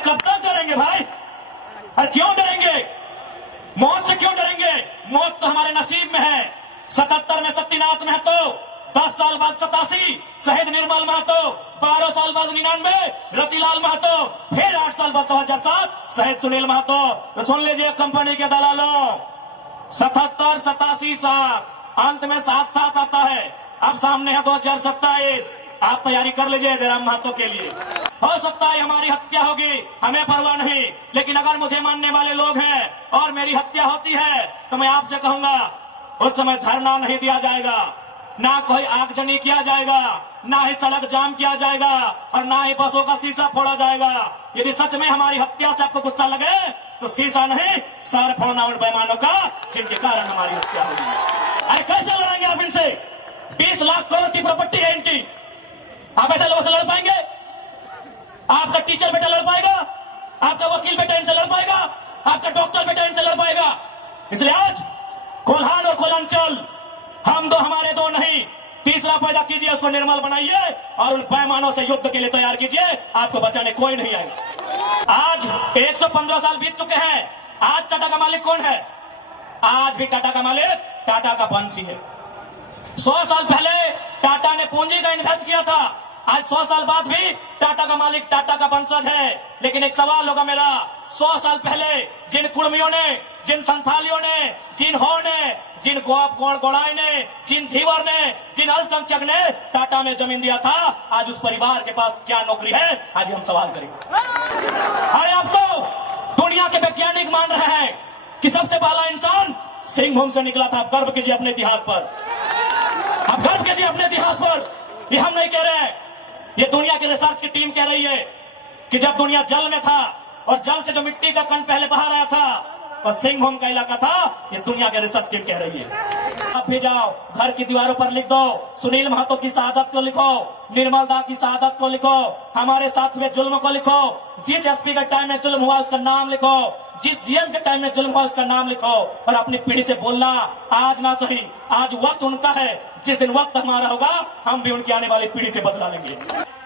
कब तक डरेंगे भाई? अरे क्यों डरेंगे? मौत से क्यों डरेंगे? मौत तो हमारे नसीब में है। 77 में शक्तिनाथ महतो, 10 साल बाद 87 शहीद निर्मल महतो, 12 साल बाद 99 रतिलाल महतो, फिर 8 साल बाद 2007 शहीद सुनील महतो। तो सुन लीजिए कंपनी के दलालों, 77, 87, 7 अंत में 7-7 आता है। अब सामने है 2027। आप तैयारी कर लीजिए जयराम महतो के लिए। हो सकता है हमारी हत्या होगी, हमें परवाह नहीं, लेकिन अगर मुझे मानने वाले लोग हैं और मेरी हत्या होती है तो मैं आपसे कहूंगा उस समय धरना नहीं दिया जाएगा, ना कोई आगजनी किया जाएगा, ना ही सड़क जाम किया जाएगा और ना ही बसों का शीशा फोड़ा जाएगा। यदि सच में हमारी हत्या से आपको गुस्सा लगे तो शीशा नहीं, सर फोड़ना उन बेईमानों का जिनके कारण हमारी हत्या होगी। अरे कैसे लड़ाएंगे आप इनसे? 20 लाख करोड़ की प्रॉपर्टी है इनकी। आप ऐसे लोगों से लड़ पाएंगे? आपका टीचर बेटा लड़ पाएगा? आपका वकील बेटा इनसे लड़ पाएगा? आपका डॉक्टर बेटा इनसे लड़ पाएगा? इसलिए आज कोल्हान और कोलांचल हम दो हमारे दो नहीं, तीसरा पैदा कीजिए, उसको निर्मल बनाइए और उन पैमानों से युद्ध के लिए तैयार कीजिए। आपको बचाने कोई नहीं आएगा। आज 115 साल बीत चुके हैं। आज टाटा का मालिक कौन है? आज भी टाटा का मालिक टाटा का वंशी है। 100 साल पहले टाटा ने पूंजी का इन्वेस्ट किया था, आज 100 साल बाद भी टाटा का मालिक टाटा का वंशज है। लेकिन एक सवाल होगा मेरा, 100 साल पहले जिन कुर्मियों ने, जिन संथालियों ने, जिन हो ने, जिन गोड़ाई ने, जिन धीवर ने, जिन अल्पसंख्यक ने टाटा में जमीन दिया था, आज उस परिवार के पास क्या नौकरी है? आज हम सवाल करेंगे। अरे अब तो दुनिया के वैज्ञानिक मान रहे हैं कि सबसे पहला इंसान सिंहभूम से निकला था। आप गर्व कीजिए अपने इतिहास पर, आप गर्व कीजिए अपने इतिहास पर। ये हम नहीं कह रहे हैं, ये दुनिया की रिसर्च की टीम कह रही है कि जब दुनिया जल में था और जल से जो मिट्टी का कण पहले बाहर आया था और सिंहभूम का इलाका था, ये दुनिया की रिसर्च टीम कह रही है। अब भी जाओ, घर की दीवारों पर लिख दो, सुनील महतो की शहादत को लिखो, निर्मल दा की शहादत को लिखो, हमारे साथ हुए जुल्म को लिखो, जिस एसपी के टाइम में जुल्म हुआ उसका नाम लिखो, जिस जीएम के टाइम में जुल्म हुआ उसका नाम लिखो और अपनी पीढ़ी से बोलना आज ना सही, आज वक्त उनका है, जिस दिन वक्त हमारा होगा हम भी उनकी आने वाली पीढ़ी से बदला लेंगे।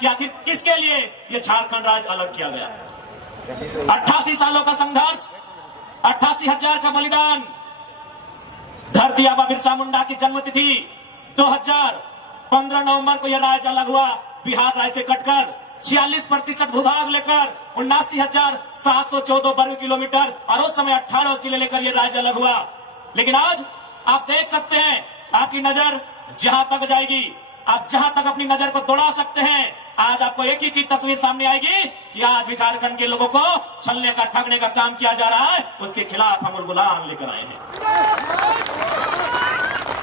कि आखिर किसके लिए ये झारखंड राज्य अलग किया गया? 88 सालों का संघर्ष, 88,000 का बलिदान, धरती आबा बिरसा मुंडा की जन्मतिथि 2015 नवंबर को यह राज्य अलग हुआ। बिहार राज्य से कटकर 46% भूभाग लेकर 79,714 वर्ग किलोमीटर और उस समय 18 जिले लेकर यह राज्य अलग हुआ। लेकिन आज आप देख सकते हैं, आपकी नजर जहां तक जाएगी, आप जहां तक अपनी नजर को दौड़ा सकते हैं, आज आपको एक ही चीज तस्वीर सामने आएगी कि आज भी झारखंड के लोगों को छलने का, ठगने का काम किया जा रहा है। उसके खिलाफ हम गुलाम लेकर आए हैं।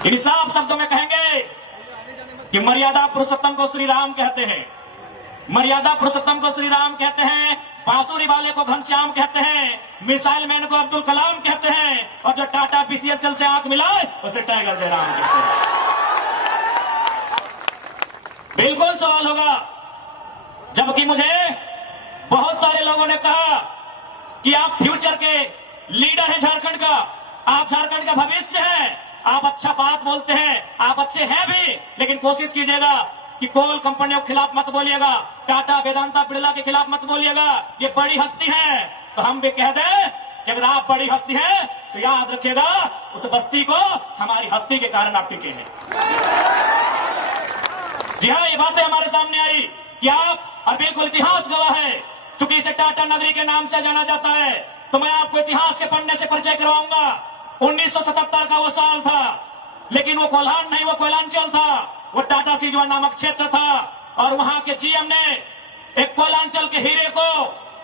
इन साफ शब्दों में कहेंगे कि मर्यादा पुरुषोत्तम को श्री राम कहते हैं, मर्यादा पुरुषोत्तम को श्री राम कहते हैं, बांसुरी वाले को घनश्याम कहते हैं, मिसाइल मैन को अब्दुल कलाम कहते हैं और जो टाटा बीसीएसएल से आंख मिलाए उसे टाइगर जयराम कहते हैं। बिल्कुल सवाल होगा, जबकि मुझे बहुत सारे लोगों ने कहा कि आप फ्यूचर के लीडर हैं झारखंड का, आप झारखंड का भविष्य हैं, आप अच्छा बात बोलते हैं, आप अच्छे हैं भी, लेकिन कोशिश कीजिएगा कि कोल कंपनियों के खिलाफ मत बोलिएगा, टाटा वेदांता बिरला के खिलाफ मत बोलिएगा, ये बड़ी हस्ती है। तो हम भी कह दें कि अगर आप बड़ी हस्ती हैं तो याद रखिएगा उस बस्ती को हमारी हस्ती के कारण आप टिके हैं। जी हाँ, ये बातें हमारे सामने आई कि आप, और बिल्कुल इतिहास गवाह है, चूंकि इसे टाटा नगरी के नाम से जाना जाता है, तो मैं आपको इतिहास के पन्ने से परिचय करवाऊंगा। 1977 का वो साल था, लेकिन वो कोल्हान नहीं, वो कोयलांचल था, वो टाटा सिजवा नामक क्षेत्र था और वहां के जीएम ने एक कोयलांचल के हीरे को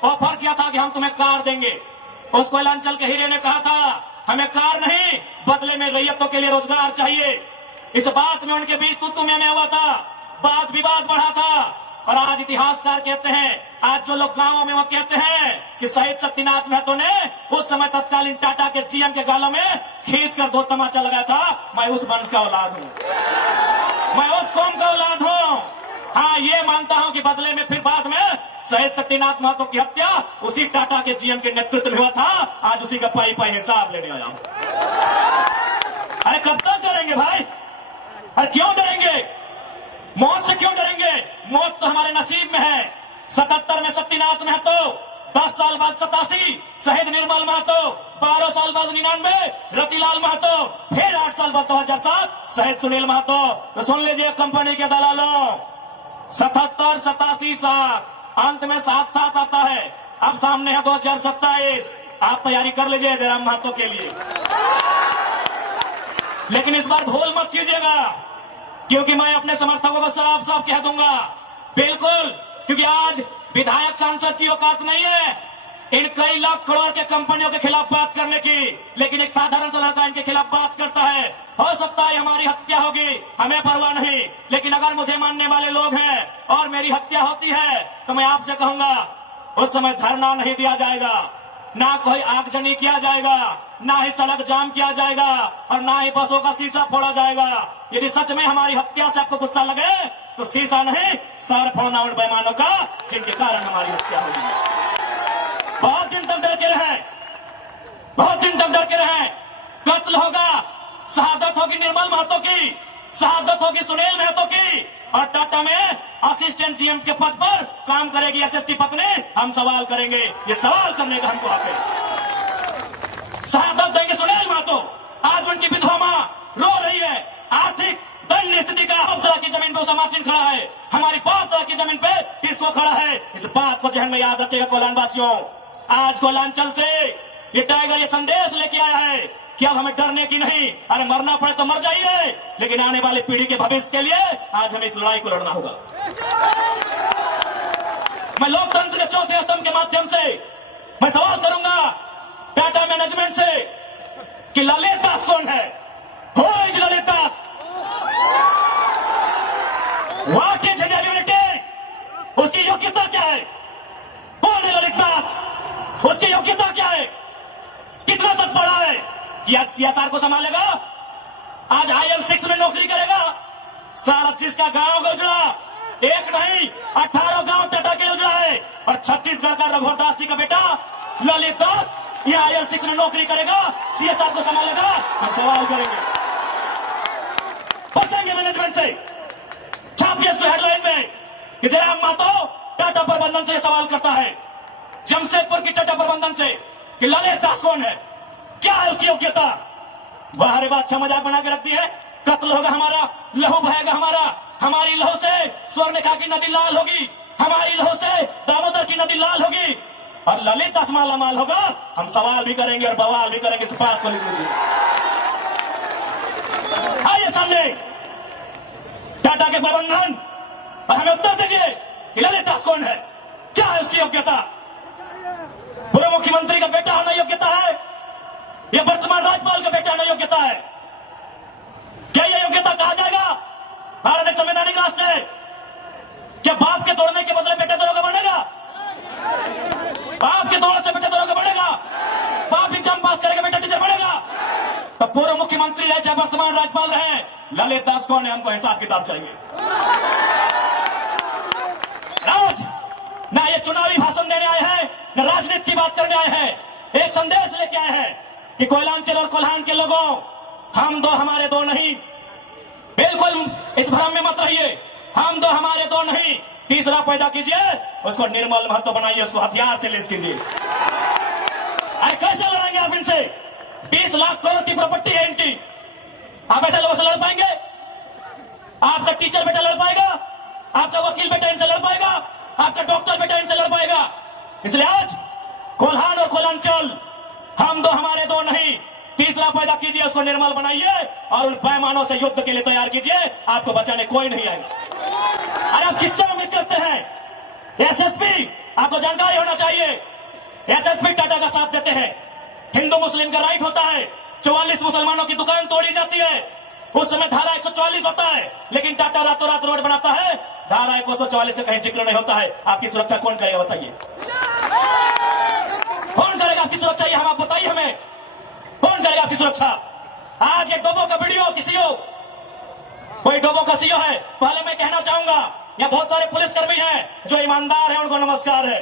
ऑफर किया था कि हम तुम्हें कार देंगे। उस कोयलांचल के हीरे ने कहा था हमें कार नहीं, बदले में रैयतों के लिए रोजगार चाहिए। इस बात में उनके बीच तू में हुआ था, बात विवाद बढ़ा था और आज इतिहासकार कहते हैं, आज जो लोग गांवों में वो कहते हैं कि शहीद शक्तिनाथ महतो ने उस समय तत्कालीन टाटा के जीएम के गालों में खींचकर 2 तमाचा लगाया था। मैं उस वंश का औलाद हूं, मैं उस कौम का औलाद हूं। हाँ, ये मानता हूं कि बदले में फिर बाद में शहीद शक्तिनाथ महतो की हत्या उसी टाटा के जीएम के नेतृत्व में हुआ था। आज उसी का पाई पाई हिसाब लेने आया हूं। अरे कब तक डरेंगे भाई? अरे क्यों डरेंगे? मौत से क्यों डरेंगे? मौत तो हमारे नसीब में है। 77 में शक्तिनाथ महतो, 10 साल बाद 87 शहीद निर्मल महतो, 12 साल बाद 99 रतिलाल महतो, फिर 8 साल बाद 2007 शहीद सुनील महतो। तो सुन लीजिए कंपनी के दलालों, 77, 87, 7 अंत में 7-7 आता है। अब सामने है 2027, आप तैयारी कर लीजिए जयराम महतो के लिए। लेकिन इस बार भूल मत कीजिएगा, क्योंकि मैं अपने समर्थकों को साफ साफ कह दूंगा, बिल्कुल, क्योंकि आज विधायक सांसद की औकात नहीं है इन कई लाख करोड़ के कंपनियों के खिलाफ बात करने की, लेकिन एक साधारण सा लड़का इनके खिलाफ बात करता है। हो सकता है हमारी हत्या होगी, हमें परवाह नहीं, लेकिन अगर मुझे मानने वाले लोग हैं और मेरी हत्या होती है तो मैं आपसे कहूंगा उस समय धरना नहीं दिया जाएगा, ना कोई आगजनी किया जाएगा, ना ही सड़क जाम किया जाएगा और ना ही बसों का शीशा फोड़ा जाएगा। यदि सच में हमारी हत्या से आपको गुस्सा लगे तो शीशा नहीं, सर फोड़ना उन बेईमानों का जिनके कारण हमारी हत्या होगी। बहुत दिन तक डर के रहे, बहुत दिन तक डर के रहे। कत्ल होगा, शहादत होगी निर्मल महतो की, शहादत होगी सुनील महतो की, और टाटा में असिस्टेंट जीएम के पद पर काम करेगी एसएस की पत्नी। हम सवाल करेंगे, ये सवाल करने का हमको हक है। शहादत देंगे सुनील महतो, आज उनकी विधवा मां रो रही है। आर्थिक दंड स्थिति का 9 तरह की जमीन पे उसा मार्जिन खड़ा है, हमारी 5 तरह की जमीन पे किसको खड़ा है। इस बात को जहन में याद रखिएगा कोलान वासियों। आज कोलांचल से ये टाइगर ये संदेश लेके आया है कि अब हमें डरने की नहीं, अरे मरना पड़े तो मर जाइए, लेकिन आने वाली पीढ़ी के भविष्य के लिए आज हमें इस लड़ाई को लड़ना होगा। मैं लोकतंत्र के चौथे स्तंभ के माध्यम से मैं सवाल करूंगा टाटा मैनेजमेंट से कि ललित दास कौन है? Who is Lalit Das? What is his ability? उसकी योग्यता क्या है? कौन है ललित दास? उसकी योग्यता क्या है? कितना तक पढ़ा है कि आज सीएसआर को संभालेगा, आज IL6 में नौकरी करेगा। सारा चीज का गांव का उजड़ा, एक नहीं 18 गांव टाटा के उजड़ा है, और छत्तीसगढ़ का रघुवर दास जी का बेटा ललित दास ये IL6 में नौकरी करेगा, सीएसआर को संभालेगा। हम सवाल करेंगे, पूछेंगे मैनेजमेंट से, छापिए इसको हेडलाइन में कि जयराम महतो टाटा प्रबंधन से सवाल करता है, जमशेदपुर की टाटा प्रबंधन से कि ललित दास कौन है, क्या है उसकी योग्यता। बाहरी बादशाह मजाक बना के रखती है, कत्ल होगा हमारा, लहू बहेगा हमारा, हमारी लहू से स्वर्णरेखा की नदी लाल होगी, हमारी लहू से दामोदर की नदी लाल होगी, और ललित दास माला माल होगा। हम सवाल भी करेंगे और बवाल भी करेंगे, इस बात को लिख लीजिए। आइए सामने टाटा के प्रबंधन और हमें उत्तर दीजिए कि ललित दास कौन है, क्या है उसकी योग्यता। पूर्व मुख्यमंत्री का बेटा होना योग्यता है या वर्तमान राज्यपाल का बेटा होना योग्यता है? क्या यह योग्यता कहा जाएगा? भारत एक संवैधानिक राष्ट्र है, क्या बाप के तोड़ने के बदले बेटे तोड़ोगे बढ़ेगा? बाप के तोड़ने से बेटे तोड़ोगे बढ़ेगा? बाप एग्जाम पास करेगा बेटा टीचर बढ़ेगा? तो पूर्व मुख्यमंत्री रहे चाहे वर्तमान राज्यपाल रहे, ललित दास कौन है, हमको हिसाब किताब चाहिए। राज ना ये चुनावी भाषण देने आए हैं, न राजनीति की बात करने आए हैं, एक संदेश लेके आए हैं कि कोयलांचल और कोल्हान के लोगों, हम दो हमारे दो नहीं। बिल्कुल इस भ्रम में मत रहिए, हम दो हमारे दो नहीं, तीसरा पैदा कीजिए, उसको निर्मल महतो बनाइए, उसको हथियार से लेस कीजिए। अरे कैसे लड़ेंगे आप इनसे? 20 लाख करोड़ की प्रॉपर्टी है इनकी, आप ऐसे लोगों से लड़ पाएंगे? आपका टीचर बेटा लड़ पाएगा? आपका वकील बेटा इनसे लड़ पाएगा? आपका डॉक्टर बेटा इनसे लड़ पाएगा? इसलिए आज कोल्हान और कोलांचल, हम दो हमारे दो नहीं, तीसरा पैदा कीजिए, उसको निर्मल बनाइए और उन पैमानों से युद्ध के लिए तैयार कीजिए, आपको बचाने कोई नहीं आएगा। अरे आप किससे उम्मीद करते हैं? एसएसपी, आपको जानकारी होना चाहिए, एसएसपी टाटा का साथ देते हैं। हिंदू मुस्लिम का राइट होता है, 44 मुसलमानों की दुकान तोड़ी जाती है, उस समय धारा 144 होता है, लेकिन टाटा रातों रात रोड बनाता है, धारा 144 का कहीं जिक्र नहीं होता है। आपकी सुरक्षा कौन करेगा बताइए? कौन करेगा आपकी सुरक्षा? ये हम आप बताइए हमें, कौन करेगा आपकी सुरक्षा? आज ये डोबो का वीडियो किसी हो, कोई डोबो का सीओ है, पहले मैं कहना चाहूंगा यहाँ बहुत सारे पुलिसकर्मी हैं जो ईमानदार हैं, उनको नमस्कार है।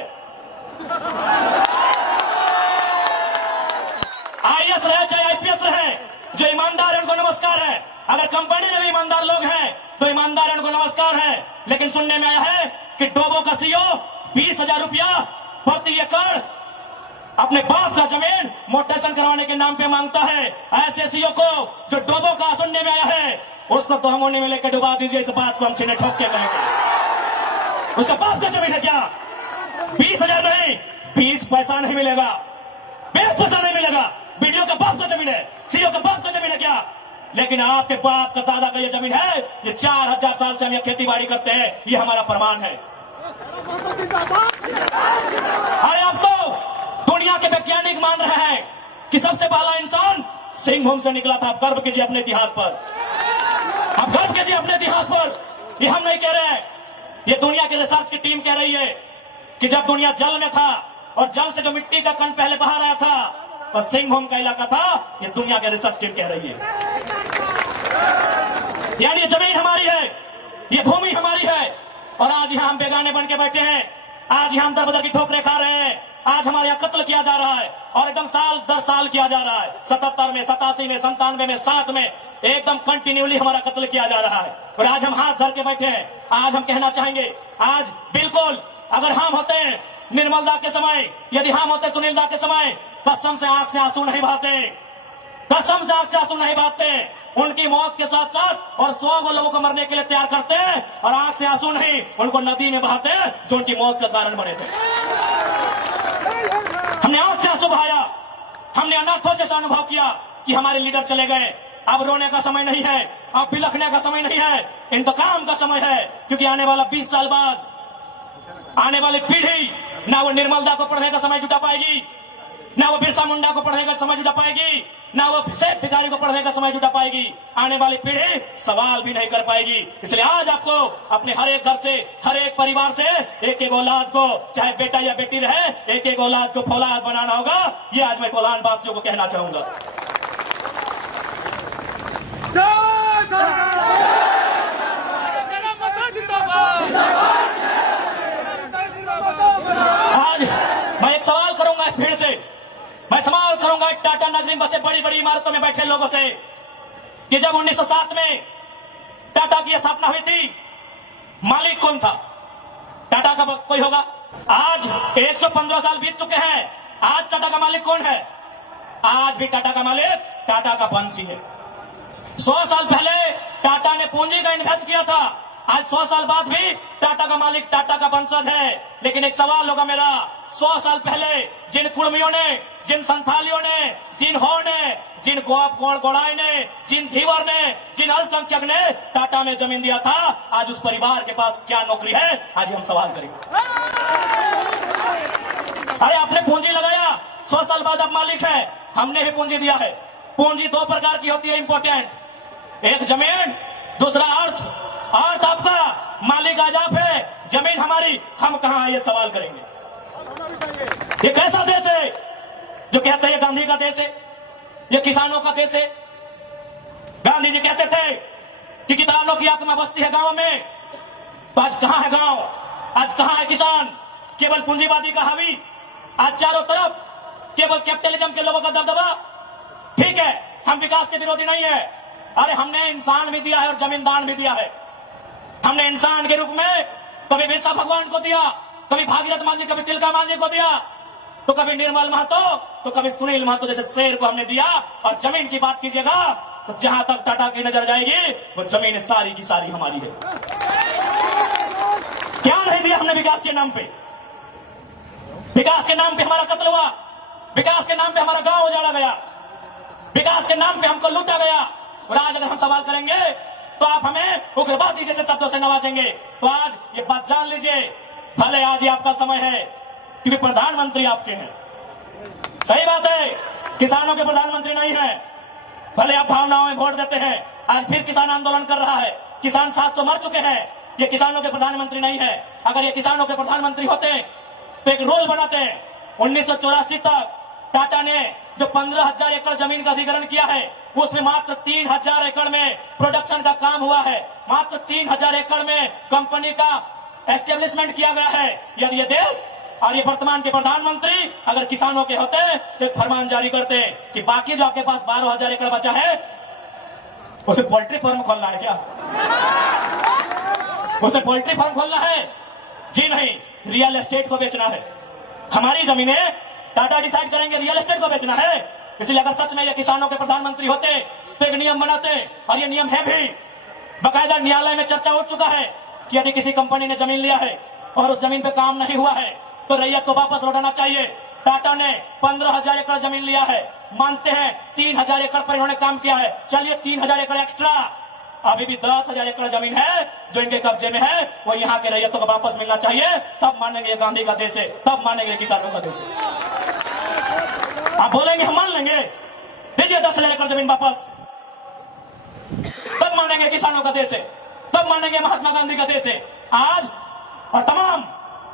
आईएएस रहे चाहे आईपीएस रहे, जो ईमानदार है उनको नमस्कार है। अगर कंपनी में भी ईमानदार लोग हैं तो ईमानदार है, उनको नमस्कार है। लेकिन सुनने में आया है कि डोबो का सीओ 20,000 रुपया प्रति एकड़ अपने बाप का जमीन मोटेशन करवाने के नाम पे मांगता है। ऐसे सीओ को जो डोबो का सुनने में आया है, उसको तो हम में लेकर डुबा दीजिए। इस बात को हम छीने ठोक के कहेंगे। उसका बाप का जमीन है क्या? 20,000 नहीं, 20 पैसा नहीं मिलेगा, 20 पैसा नहीं मिलेगा। वीडियो का बाप का जमीन है, सीओ का बाप का जमीन है क्या? लेकिन आपके बाप का दादा का ये जमीन है। ये 4000 साल से हम ये खेती बाड़ी करते हैं, ये हमारा प्रमाण है। अरे अब तो दुनिया के वैज्ञानिक मान रहे हैं कि सबसे पहला इंसान सिंहभूम से निकला था। आप गर्व कीजिए अपने इतिहास पर, आप गर्व कीजिए अपने इतिहास पर। ये हम नहीं कह रहे हैं, ये दुनिया की रिसर्च की टीम कह रही है कि जब दुनिया जल में था और जल से जो मिट्टी का कण पहले बाहर आया था और सिंहभूम का इलाका था, ये दुनिया की रिसर्च टीम कह रही है। यानी ये जमीन हमारी है, ये भूमि हमारी है। और आज यहां हम बेगाने बन के बैठे हैं, आज यहां हम दर बदर की ठोकरें खा रहे हैं। आज हमारे यहाँ कत्ल किया जा रहा है और एकदम साल दर साल किया जा रहा है। 77 में, 87 में, 97 में, 7 में एकदम कंटिन्यूली हमारा कत्ल किया जा रहा है। और आज हम हाथ धर के बैठे हैं। आज हम कहना चाहेंगे, आज बिल्कुल अगर हम होते हैं निर्मल दा के समय, यदि हम होते सुनील दा के समय, कसम से आंख से आंसू नहीं बहाते, कसम से आंख से आंसू नहीं बहाते। उनकी मौत के साथ साथ और 100 लोगों को मरने के लिए तैयार करते हैं और आंख से आंसू नहीं, उनको नदी में बहाते हैं जो उनकी मौत का कारण बने थे। हमने आंख से आंसू बहाया, हमने अनाथों जैसा अनुभव किया कि हमारे लीडर चले गए। अब रोने का समय नहीं है, अब बिलखने का समय नहीं है, इंतकाम का समय है। क्योंकि आने वाला 20 साल बाद आने वाली पीढ़ी ना वो निर्मल दा को पढ़ने का समय जुटा पाएगी, ना वो बिरसा मुंडा को पढ़ने का समय जुटा पाएगी, ना वो सेठ भिखारी को पढ़ने का समय जुटा पाएगी। आने वाली पीढ़ी सवाल भी नहीं कर पाएगी। इसलिए आज आपको अपने हर एक घर से, हर एक परिवार से एक एक औलाद को, चाहे बेटा या बेटी रहे, एक एक औलाद को फौलाद बनाना होगा। ये आज मैं कोल्हान वासियों को कहना चाहूंगा। आज मैं एक सवाल करूंगा इस भीड़ से, मैं सवाल करूंगा टाटा नगरी में बसे बड़ी बड़ी इमारतों में बैठे लोगों से कि जब 1907 में टाटा की स्थापना हुई थी, मालिक कौन था? टाटा का कोई होगा? आज 115 साल बीत चुके हैं, आज टाटा का मालिक कौन है? आज भी टाटा का मालिक टाटा का वंशी है। 100 साल पहले टाटा ने पूंजी का इन्वेस्ट किया था, आज 100 साल बाद भी टाटा का मालिक टाटा का वंशज है। लेकिन एक सवाल होगा मेरा, 100 साल पहले जिन कुर्मियों ने, जिन संथालियों ने, जिन हो ने, जिन गोड़ाई ने, जिन धीवर ने, जिन अल्पसंख्यक ने टाटा में जमीन दिया था, आज उस परिवार के पास क्या नौकरी है? आज हम सवाल करेंगे। अरे आपने पूंजी लगाया, 100 साल बाद आप मालिक है, हमने भी पूंजी दिया है। पूंजी 2 प्रकार की होती है इंपॉर्टेंट, एक जमीन, दूसरा अर्थ। अर्थ आपका, मालिक आज आप है, जमीन हमारी, हम कहां है? ये सवाल करेंगे। ये कैसा देश है जो कहते हैं गांधी का देश है, ये किसानों का देश है? गांधी जी कहते थे कि किसानों की आत्मा बसती है गांव में, तो आज कहां है गांव? आज कहां है किसान? केवल पूंजीवादी का हावी, आज चारों तरफ केवल कैपिटलिज्म के लोगों का दबदबा। ठीक है, हम विकास के विरोधी नहीं है। अरे हमने इंसान भी दिया है और जमीन दान भी दिया है। हमने इंसान के रूप में कभी बिरसा भगवान को दिया, कभी भागीरथ मांझी, कभी तिलका मांझी को दिया, तो कभी निर्मल महतो, तो कभी सुनील महतो जैसे शेर को हमने दिया। और जमीन की बात कीजिएगा तो जहां तक टाटा की नजर जाएगी वो जमीन सारी की सारी हमारी है। क्या नहीं दिया हमने विकास के नाम पे? विकास के नाम पे हमारा कत्ल हुआ, विकास के नाम पे हमारा गांव उजाड़ा गया, विकास के नाम पे हमको लूटा गया। और आज अगर हम सवाल करेंगे तो आप हमें उग्रवादी जैसे शब्दों से नवाजेंगे। तो आज ये बात जान लीजिए, भले आज ही आपका समय है क्योंकि प्रधानमंत्री आपके हैं। सही बात है, किसानों के प्रधानमंत्री नहीं है। भले आप भावनाओं में वोट देते हैं, आज फिर किसान आंदोलन कर रहा है, किसान 700 मर चुके हैं, ये किसानों के प्रधानमंत्री नहीं है। अगर ये किसानों के प्रधानमंत्री होते तो एक रूल बनाते हैं। 1984 तक टाटा ने जो 15,000 एकड़ जमीन का अधिग्रहण किया है, उसमें मात्र 3,000 एकड़ में प्रोडक्शन का काम हुआ है, मात्र 3,000 एकड़ में कंपनी का एस्टेब्लिशमेंट किया गया है। यदि ये देश और ये वर्तमान के प्रधानमंत्री अगर किसानों के होते तो फरमान जारी करते कि बाकी जो आपके पास 12,000 एकड़ बचा है उसे पोल्ट्री फार्म खोलना है क्या? उसे पोल्ट्री फार्म खोलना है? जी नहीं, रियल एस्टेट को बेचना है। हमारी जमीनें टाटा डिसाइड करेंगे रियल एस्टेट को बेचना है। इसलिए अगर सच में ये किसानों के प्रधानमंत्री होते तो एक नियम बनाते, और ये नियम है भी, बकायदा न्यायालय में चर्चा उठ चुका है कि यदि किसी कंपनी ने जमीन लिया है और उस जमीन पे काम नहीं हुआ है तो रैयत को वापस लौटाना चाहिए। टाटा ने 15,000 एकड़ जमीन लिया है, मानते हैं 3,000 एकड़ पर इन्होंने काम किया है, चलिए 3,000 एकड़ एक्स्ट्रा, अभी भी 10,000 एकड़ जमीन है जो इनके कब्जे में है, वो यहाँ के रैयतों को वापस मिलना चाहिए। तब मानेंगे ये गांधी का देश है, तब मानेंगे किसानों का देश है। आप बोलेंगे हम मान लेंगे, दीजिए 10,000 एकड़ जमीन वापस, तब मानेंगे किसानों का देश है, तब मानेंगे महात्मा गांधी का देश है। आज और तमाम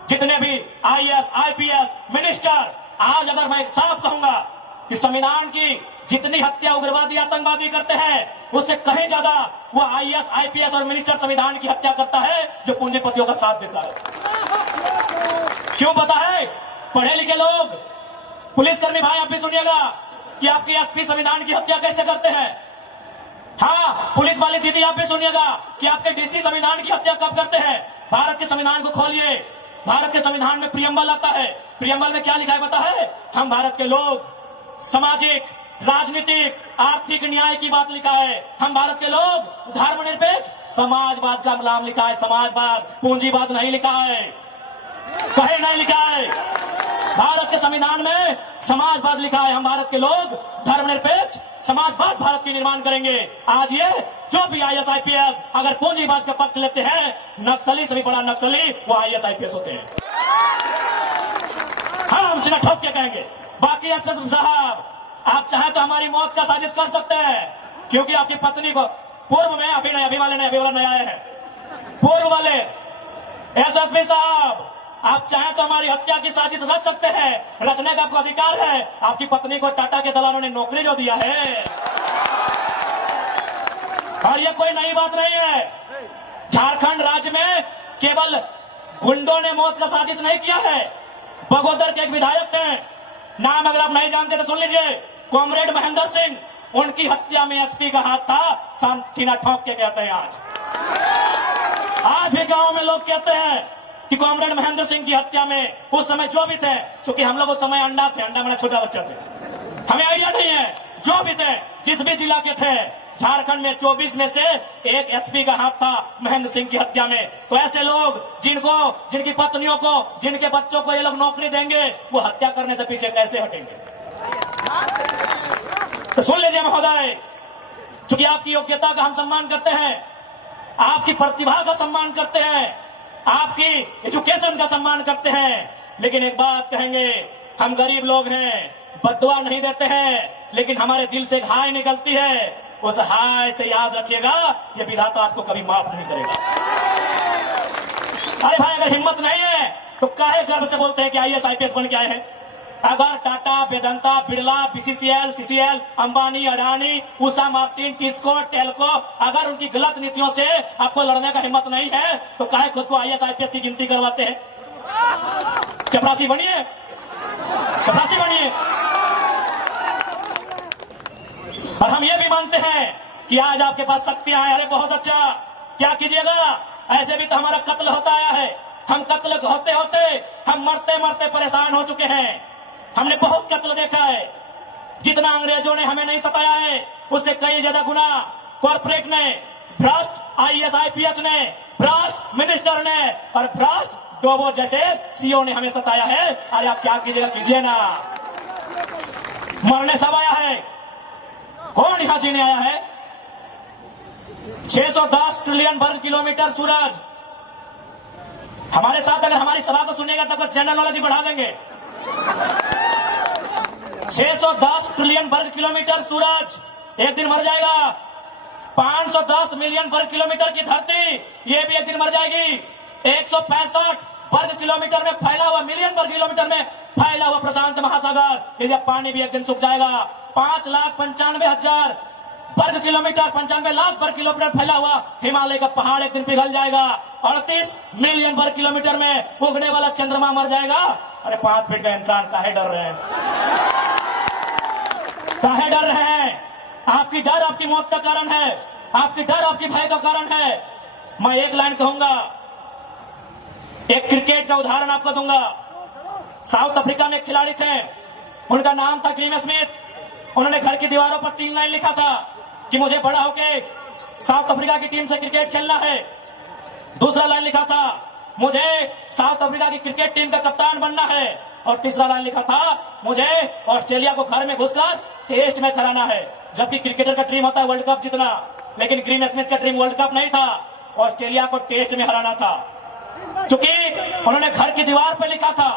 जितने भी IAS, IPS मिनिस्टर, आज अगर मैं साफ कहूंगा कि संविधान की जितनी हत्या उग्रवादी आतंकवादी करते हैं उससे कहीं ज्यादा वो IAS, IPS और मिनिस्टर संविधान की हत्या करता है जो पूंजीपतियों का साथ देता है। क्यों पता है? पढ़े लिखे लोग, पुलिसकर्मी भाई आप भी सुनिएगा कि आपके SP संविधान की हत्या कैसे करते हैं। हाँ, पुलिस वाली दीदी आप भी सुनिएगा कि आपके DC संविधान की हत्या कब करते हैं। भारत के संविधान को खोलिए, भारत के संविधान में प्रियम्बल आता है, प्रियम्बल में क्या लिखा है पता है? हम भारत के लोग सामाजिक, राजनीतिक, आर्थिक न्याय की बात लिखा है। हम भारत के लोग धर्मनिरपेक्ष समाजवाद का नाम लिखा है, समाजवाद, पूंजीवाद नहीं लिखा है, कहीं नहीं लिखा है। भारत के संविधान में समाजवाद लिखा है। हम भारत के लोग धर्मनिरपेक्ष समाजवाद भारत की निर्माण करेंगे। आज ये जो भी IAS, IPS अगर पूंजीवाद का पक्ष लेते हैं, नक्सली से भी बड़ा नक्सली वो IAS, IPS होते हैं। हाँ, हम सीधा ठोक के कहेंगे। बाकी एसपी साहब, आप चाहे तो हमारी मौत का साजिश कर सकते हैं, क्योंकि आपकी पत्नी को पूर्व में, अभी वाले नए आए हैं, पूर्व वाले SSP साहब, आप चाहे तो हमारी हत्या की साजिश रच सकते हैं, रचने का आपको अधिकार है। आपकी पत्नी को टाटा के दलालों ने नौकरी जो दिया है, और ये कोई नई बात नहीं है। झारखंड राज्य में केवल गुंडों ने मौत का साजिश नहीं किया है, बगोदर के एक विधायक ने, नाम अगर आप नहीं जानते तो सुन लीजिए, कॉमरेड महेंद्र सिंह, उनकी हत्या में SP का हाथ था, सीना ठोक के कहते हैं। आज भी गांव में लोग कहते हैं कि कॉमरेड महेंद्र सिंह की हत्या में उस समय जो भी थे, क्योंकि हम लोग उस समय अंडा मैंने छोटा बच्चा थे, हमें आइडिया नहीं है, जो भी थे, जिस भी जिला के थे, झारखंड में 24 में से एक SP का हाथ था महेंद्र सिंह की हत्या में। तो ऐसे लोग जिनकी पत्नियों को, जिनके बच्चों को ये लोग नौकरी देंगे, वो हत्या करने से पीछे कैसे हटेंगे? तो सुन लीजिए महोदय, क्योंकि आपकी योग्यता का हम सम्मान करते हैं, आपकी प्रतिभा का सम्मान करते हैं, आपकी एजुकेशन का सम्मान करते हैं, लेकिन एक बात कहेंगे, हम गरीब लोग हैं, बद्दुआ नहीं देते हैं, लेकिन हमारे दिल से एक हाय निकलती है, उस हाय से याद रखिएगा, ये विधाता आपको कभी माफ नहीं करेगा। अरे भाई, अगर हिम्मत नहीं है तो काहे गर्व से बोलते हैं कि IAS, IPS बन के आए हैं? अगर Tata, Vedanta, Birla, BCCL, CCL, Ambani, Adani, Usha Martin, TISCO, Telco, अगर उनकी गलत नीतियों से आपको लड़ने का हिम्मत नहीं है तो काहे खुद को IAS, IPS की गिनती करवाते हैं? चपरासी बनिए, चपरासी बनिए। और हम ये भी मानते हैं कि आज आपके पास शक्तियां हैं, अरे बहुत अच्छा, क्या कीजिएगा, ऐसे भी तो हमारा कत्ल होता आया है, हम कत्ल होते होते हम मरते मरते परेशान हो चुके हैं, हमने बहुत कत्ल देखा है, जितना अंग्रेजों ने हमें नहीं सताया है उससे कई ज्यादा गुना कॉर्पोरेट ने, भ्रष्ट IAS, IPS ने, भ्रष्ट मिनिस्टर ने और भ्रष्ट डोबो जैसे CEO ने हमें सताया है। अरे आप क्या कीजिएगा, कीजिए ना, मरने सब आया है, कौन यहां जीने आया है? 610 ट्रिलियन वर्ग किलोमीटर सूरज, हमारे साथ अगर हमारी सभा को सुनेगा तब जनरल नॉलेज भी बढ़ा देंगे। 610 ट्रिलियन वर्ग किलोमीटर सूरज एक दिन मर जाएगा। 510 मिलियन वर्ग किलोमीटर की धरती, ये भी एक दिन मर जाएगी। 165 वर्ग किलोमीटर में फैला हुआ, मिलियन वर्ग किलोमीटर में फैला हुआ प्रशांत महासागर, ये पानी भी एक दिन सूख जाएगा। 5,95,000 वर्ग किलोमीटर, 95 लाख वर्ग किलोमीटर फैला हुआ हिमालय का पहाड़ एक दिन पिघल जाएगा। 38 मिलियन वर्ग किलोमीटर में उगने वाला चंद्रमा मर जाएगा। अरे 5 फीट का इंसान काहे डर रहे हैं, काहे डर रहे हैं? आपकी डर आपकी मौत का कारण है, आपकी डर आपकी भय का कारण है। मैं एक लाइन कहूंगा, एक क्रिकेट का उदाहरण आपको दूंगा। साउथ अफ्रीका में एक खिलाड़ी थे, उनका नाम था ग्रीम स्मिथ। उन्होंने घर की दीवारों पर 3 लाइन लिखा था कि मुझे बड़ा होके साउथ अफ्रीका की टीम से क्रिकेट खेलना है। दूसरा लाइन लिखा था मुझे साउथ अफ्रीका की क्रिकेट टीम का कप्तान बनना है। और तीसरा लाइन लिखा था मुझे ऑस्ट्रेलिया को घर में घुसकर टेस्ट मैच हराना है। जबकि क्रिकेटर का ड्रीम होता है वर्ल्ड कप जीतना, लेकिन ग्रीम स्मिथ का ड्रीम वर्ल्ड कप नहीं था, ऑस्ट्रेलिया को टेस्ट में हराना था। क्योंकि उन्होंने घर की दीवार पर लिखा था,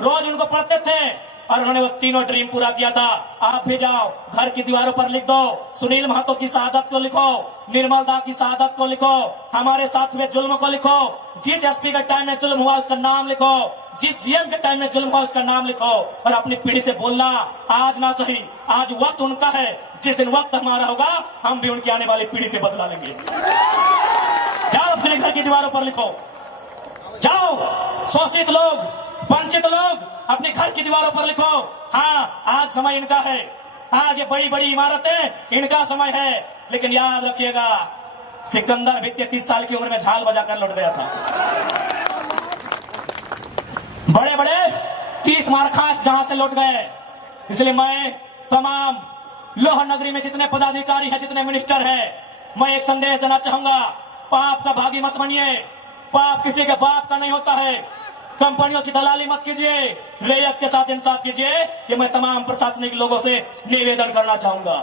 रोज उनको पढ़ते थे और उन्होंने वो तीनों ड्रीम पूरा किया था। आप भी जाओ, घर की दीवारों पर लिख दो, सुनील महतो की शहादत को लिखो, निर्मल दा की शहादत को लिखो, हमारे साथ में जुल्म को लिखो, जिस एसपी के टाइम में जुल्म हुआ उसका नाम लिखो, जिस जीएम के टाइम में जुल्म हुआ उसका नाम लिखो। और अपनी पीढ़ी से बोलना आज ना सही, आज वक्त उनका है, जिस दिन वक्त हमारा होगा हम भी उनकी आने वाली पीढ़ी से बदला लेंगे। जाओ अपने घर की दीवारों पर लिखो, जाओ शोषित लोग, वंचित लोग अपने घर की दीवारों पर लिखो। हाँ, आज समय इनका है, आज ये बड़ी बड़ी इमारतें इनका समय है। लेकिन याद रखिएगा, सिकंदर भी 33 साल की उम्र में झाल बजाकर लौट गया था। बड़े बड़े 30 मारखास जहां से लौट गए। इसलिए मैं तमाम लोह नगरी में जितने पदाधिकारी हैं, जितने मिनिस्टर हैं, मैं एक संदेश देना चाहूंगा, पाप का भागी मत बनिए। पाप किसी के बाप का नहीं होता है। कंपनियों की दलाली मत कीजिए, रैयत के साथ इंसाफ कीजिए। ये मैं तमाम प्रशासनिक लोगों से निवेदन करना चाहूंगा।